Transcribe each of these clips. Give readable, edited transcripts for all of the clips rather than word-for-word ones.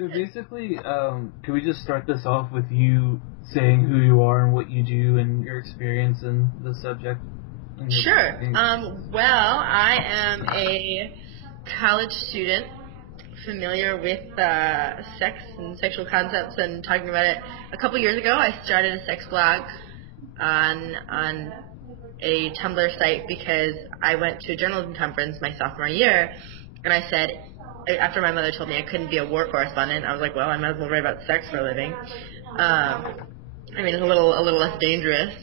So basically, can we just start this off with you saying who you are and what you do and your experience in the subject? Sure. Well, I am a college student familiar with sex and sexual concepts and talking about it. A couple years ago, I started a sex blog on a Tumblr site because I went to a journalism conference my sophomore year, and I said, after my mother told me I couldn't be a war correspondent, I was like, well, I might as well write about sex for a living. I mean, it's a little less dangerous.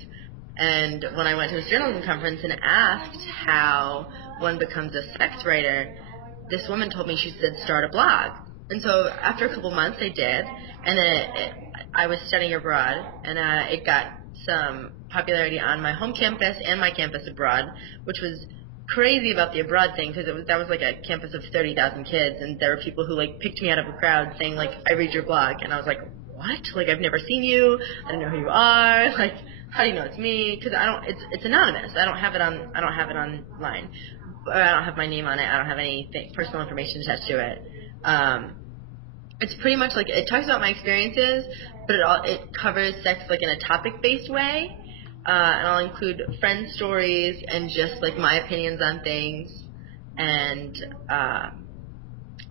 And when I went to this journalism conference and asked how one becomes a sex writer, this woman told me, she said, start a blog. And so after a couple months, I did. And then I was studying abroad, and it got some popularity on my home campus and my campus abroad, which was crazy about the abroad thing, because that was like a campus of 30,000 kids, and there were people who like picked me out of a crowd saying like, I read your blog, and I was like, what? Like, I've never seen you. I don't know who you are. Like, how do you know it's me? Because it's anonymous. I don't have it online. I don't have my name on it. I don't have any personal information attached to it. It's pretty much like, it talks about my experiences, but it covers sex like in a topic-based way. And I'll include friend stories and just like my opinions on things. And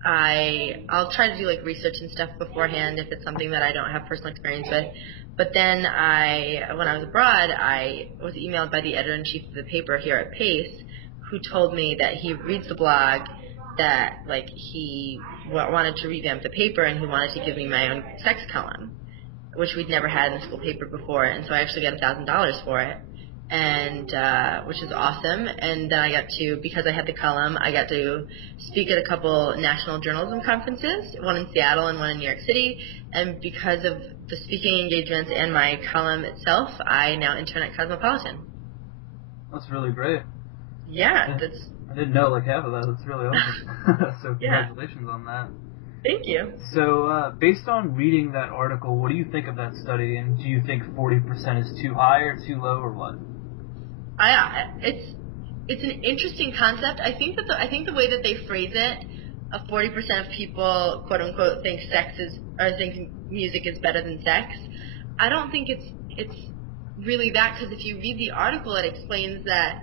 I'll try to do like research and stuff beforehand if it's something that I don't have personal experience with. But then when I was abroad, I was emailed by the editor-in-chief of the paper here at Pace, who told me that he reads the blog, that like he wanted to revamp the paper, and he wanted to give me my own sex column, which we'd never had in the school paper before. And so I actually got $1,000 for it, and which is awesome. And then I got to, because I had the column, I got to speak at a couple national journalism conferences, one in Seattle and one in New York City. And because of the speaking engagements and my column itself, I now intern at Cosmopolitan. That's really great. Yeah, I didn't know like half of that. That's really awesome. So congratulations on that. Thank you. So based on reading that article, what do you think of that study? And do you think 40% is too high or too low, or what? It's an interesting concept. I think the way that they phrase it, 40% of people, quote unquote, think music is better than sex. I don't think it's really that, because if you read the article, it explains that,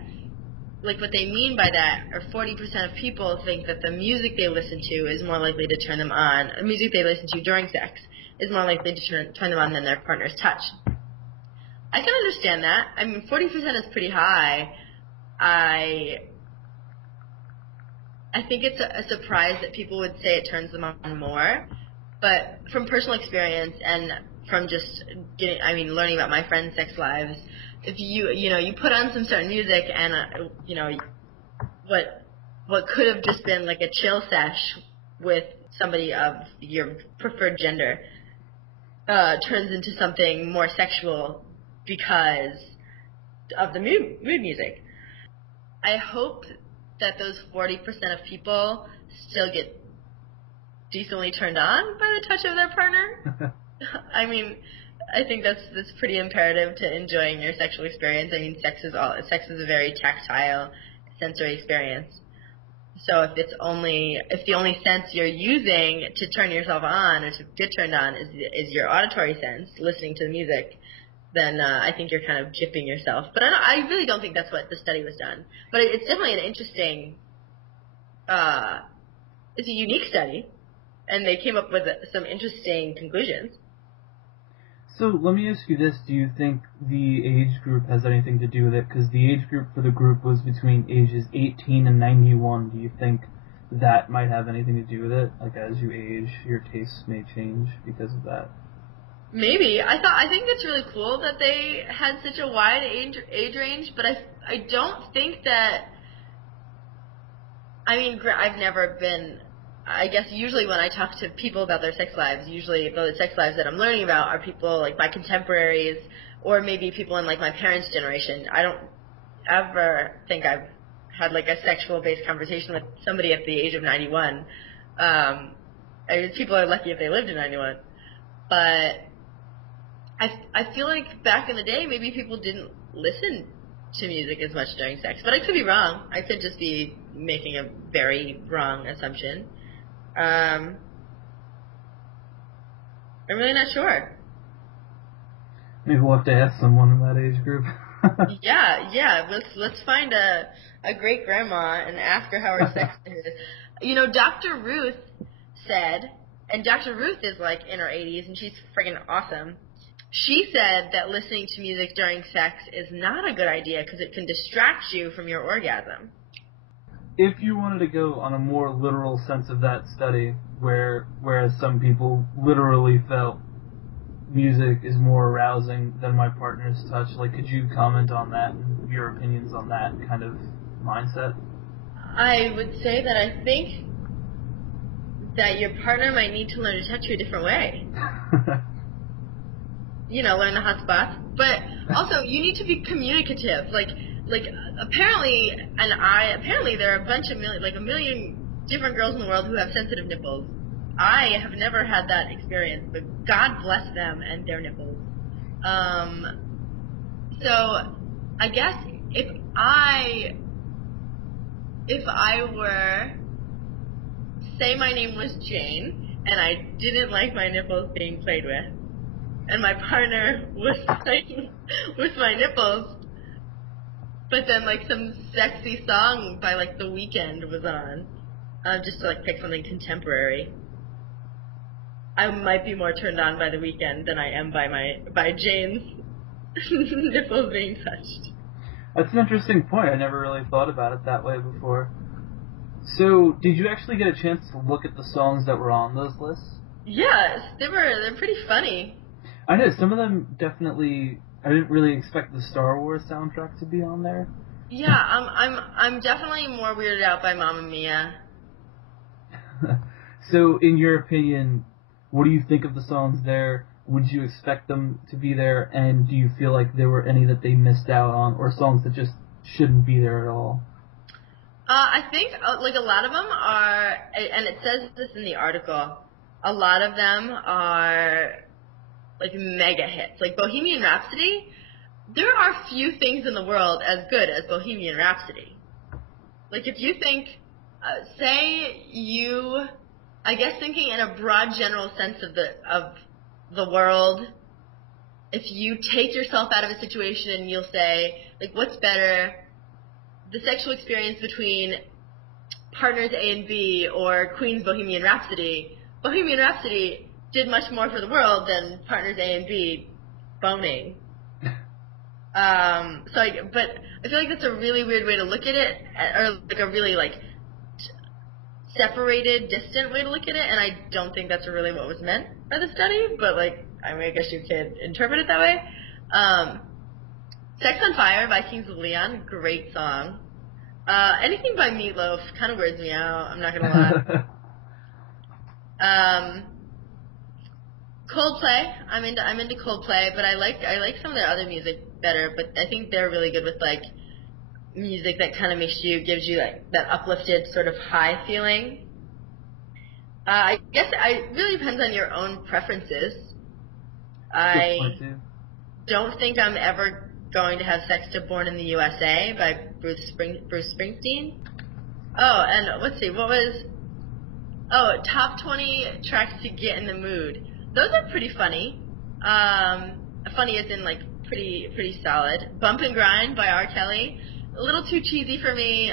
like, what they mean by that, or 40% of people think that the music they listen to is more likely to turn them on. The music they listen to during sex is more likely to turn them on than their partner's touch. I can understand that. I mean, 40% is pretty high. I think it's a surprise that people would say it turns them on more. But from personal experience and from just learning about my friends' sex lives, if you put on some certain music and what could have just been like a chill sesh with somebody of your preferred gender turns into something more sexual because of the mood music. I hope that those 40% of people still get decently turned on by the touch of their partner. I mean, I think that's pretty imperative to enjoying your sexual experience. I mean, sex is a very tactile, sensory experience. So if the only sense you're using to turn yourself on or to get turned on is your auditory sense, listening to the music, then I think you're kind of gypping yourself. But I really don't think that's what the study was done. But it's definitely an interesting, it's a unique study, and they came up with some interesting conclusions. So let me ask you this. Do you think the age group has anything to do with it? Because the age group for the group was between ages 18 and 91. Do you think that might have anything to do with it? Like, as you age, your tastes may change because of that? Maybe. I think it's really cool that they had such a wide age range, but I don't think that, I mean, I've never been, I guess usually when I talk to people about their sex lives, usually the sex lives that I'm learning about are people like my contemporaries or maybe people in like my parents' generation. I don't ever think I've had like a sexual-based conversation with somebody at the age of 91. People are lucky if they lived in 91. But I feel like back in the day, maybe people didn't listen to music as much during sex. But I could be wrong. I could just be making a very wrong assumption. I'm really not sure. Maybe we'll have to ask someone in that age group. Yeah. Let's find a great grandma and ask her how her sex is. You know, Dr. Ruth said, and Dr. Ruth is like in her 80s, and she's freaking awesome. She said that listening to music during sex is not a good idea because it can distract you from your orgasm. If you wanted to go on a more literal sense of that study, whereas some people literally felt music is more arousing than my partner's touch, like, could you comment on that and your opinions on that kind of mindset? I would say that I think that your partner might need to learn to touch you a different way. You know, learn the hot spots. But also, you need to be communicative. Like apparently there are a million different girls in the world who have sensitive nipples. I have never had that experience, but God bless them and their nipples. So I guess if I were, say my name was Jane, and I didn't like my nipples being played with, and my partner was playing with my nipples, but then like some sexy song by like The Weeknd was on, just to like pick something contemporary, I might be more turned on by The Weeknd than I am by Jane's nipples being touched. That's an interesting point. I never really thought about it that way before. So, did you actually get a chance to look at the songs that were on those lists? Yes, they're pretty funny. I know some of them definitely. I didn't really expect the Star Wars soundtrack to be on there. Yeah, I'm definitely more weirded out by Mamma Mia. So, in your opinion, what do you think of the songs there? Would you expect them to be there? And do you feel like there were any that they missed out on, or songs that just shouldn't be there at all? I think like a lot of them are, and it says this in the article, a lot of them are like mega hits. Like Bohemian Rhapsody, there are few things in the world as good as Bohemian Rhapsody. Like if you think, I guess thinking in a broad general sense of the world, if you take yourself out of a situation and you'll say, like, what's better, the sexual experience between Partners A and B or Queen's Bohemian Rhapsody? Bohemian Rhapsody did much more for the world than Partners A and B boning. But I feel like that's a really weird way to look at it, or like a really like separated, distant way to look at it, and I don't think that's really what was meant by the study, but like, I mean, I guess you could interpret it that way. Sex on Fire by Kings of Leon, great song. Anything by Meatloaf kind of weirds me out, I'm not gonna lie. Coldplay, I'm into Coldplay, but I like some of their other music better, but I think they're really good with like music that kind of gives you like that uplifted sort of high feeling. I guess it really depends on your own preferences. I don't think I'm ever going to have sex to Born in the USA by Bruce Springsteen. Oh, and let's see, top 20 tracks to get in the mood. Those are pretty funny. Funny as in like pretty solid. Bump and Grind by R. Kelly. A little too cheesy for me,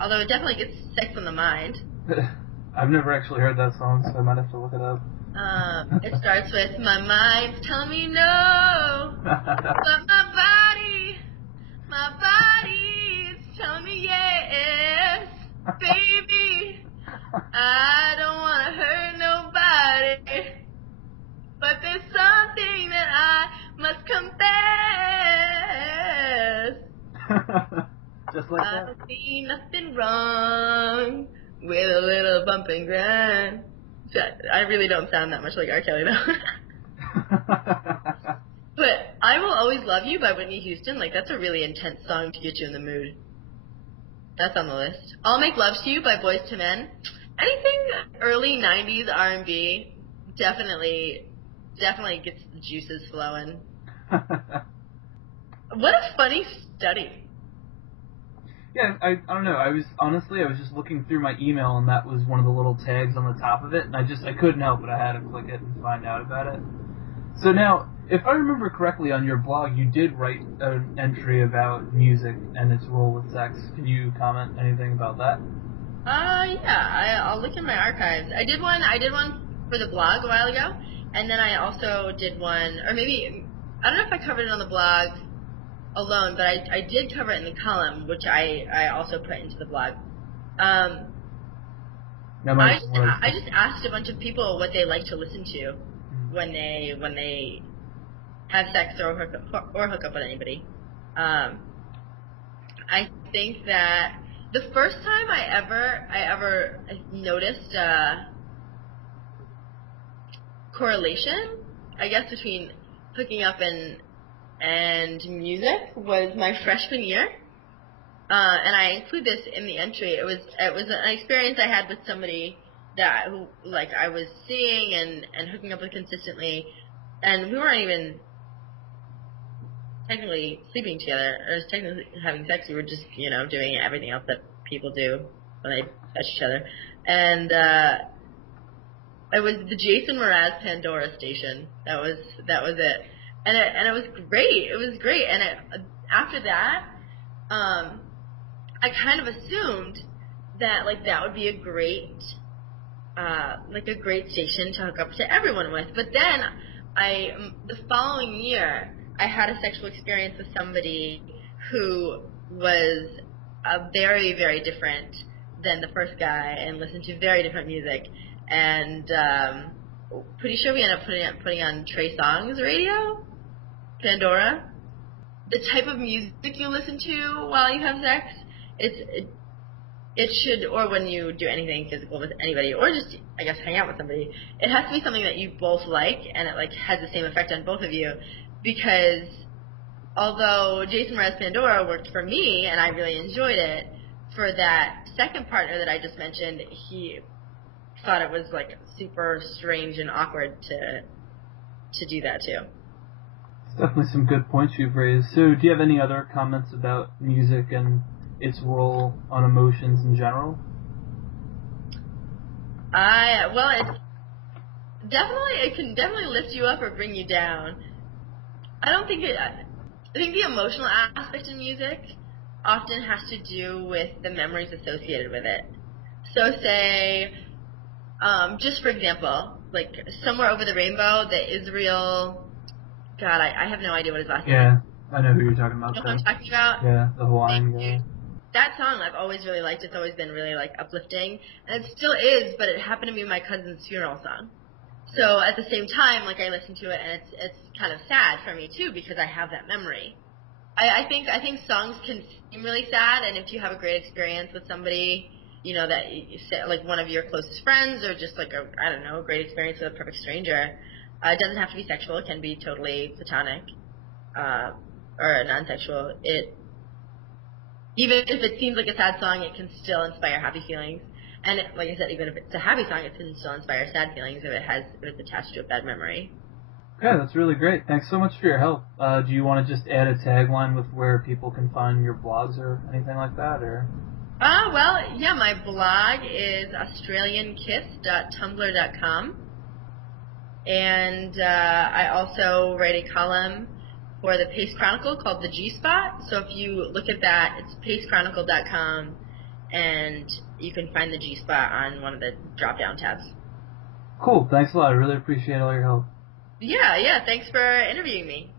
although it definitely gets sex on the mind. I've never actually heard that song, so I might have to look it up. It starts with, my mind's telling me no, but my body's telling me yes, baby. I don't want to hurt nobody, but there's something that I must confess. Just like that. I don't see nothing wrong with a little bump and grind. I really don't sound that much like R. Kelly, though. But I Will Always Love You by Whitney Houston, like, that's a really intense song to get you in the mood. That's on the list. I'll Make Love to You by Boyz II Men. Anything early 90s R&B definitely gets the juices flowing. What a funny study. Yeah, I don't know. I was just looking through my email, and that was one of the little tags on the top of it, and I couldn't help it. I had to click it and find out about it. So now, if I remember correctly, on your blog, you did write an entry about music and its role with sex. Can you comment anything about that? Yeah. I'll look in my archives. I did one for the blog a while ago, and then I also did one, or maybe I don't know if I covered it on the blog alone, but I did cover it in the column, which I also put into the blog. I just asked a bunch of people what they like to listen to when they have sex or hook up with anybody. I think that the first time I ever noticed correlation, I guess, between hooking up and music was my freshman year. And I include this in the entry. It was an experience I had with somebody who I was seeing and hooking up with consistently, and we weren't even technically sleeping together or technically having sex. We were just doing everything else that people do when they touch each other, and it was the Jason Mraz Pandora station. That was it, and it was great. It was great, and after that, I kind of assumed that that would be a great station to hook up to everyone with. But then the following year I had a sexual experience with somebody who was very, very different than the first guy and listened to very different music. And pretty sure we ended up putting on Trey Songz radio, Pandora. The type of music you listen to while you have sex, it should, or when you do anything physical with anybody, or just, I guess, hang out with somebody, it has to be something that you both like, and it has the same effect on both of you. Because although Jason Mraz Pandora worked for me, and I really enjoyed it, for that second partner that I just mentioned, he thought it was super strange and awkward to do that too. Definitely some good points you've raised. So, do you have any other comments about music and its role on emotions in general? It can definitely lift you up or bring you down. I think the emotional aspect of music often has to do with the memories associated with it. So say, just for example, Somewhere Over the Rainbow, the Israel, God, I have no idea what his last name is. Yeah, I know who you're talking about. You know what I'm talking about? Yeah, the Hawaiian guy. That song I've always really liked. It's always been really uplifting, and it still is. But it happened to be my cousin's funeral song. So at the same time, I listen to it, and it's kind of sad for me too because I have that memory. I think songs can seem really sad, and if you have a great experience with somebody, that you say, one of your closest friends, or just a great experience with a perfect stranger, it doesn't have to be sexual. It can be totally platonic or non-sexual. Even if it seems like a sad song, it can still inspire happy feelings. And like I said, even if it's a happy song, it can still inspire sad feelings if it's attached to a bad memory. Okay, that's really great. Thanks so much for your help. Do you want to just add a tagline with where people can find your blogs or anything like that, or? Yeah, my blog is australiankiss.tumblr.com, and I also write a column for the Pace Chronicle called The G-Spot. So if you look at that, it's pacechronicle.com, and you can find the G-Spot on one of the drop-down tabs. Cool. Thanks a lot. I really appreciate all your help. Yeah. Thanks for interviewing me.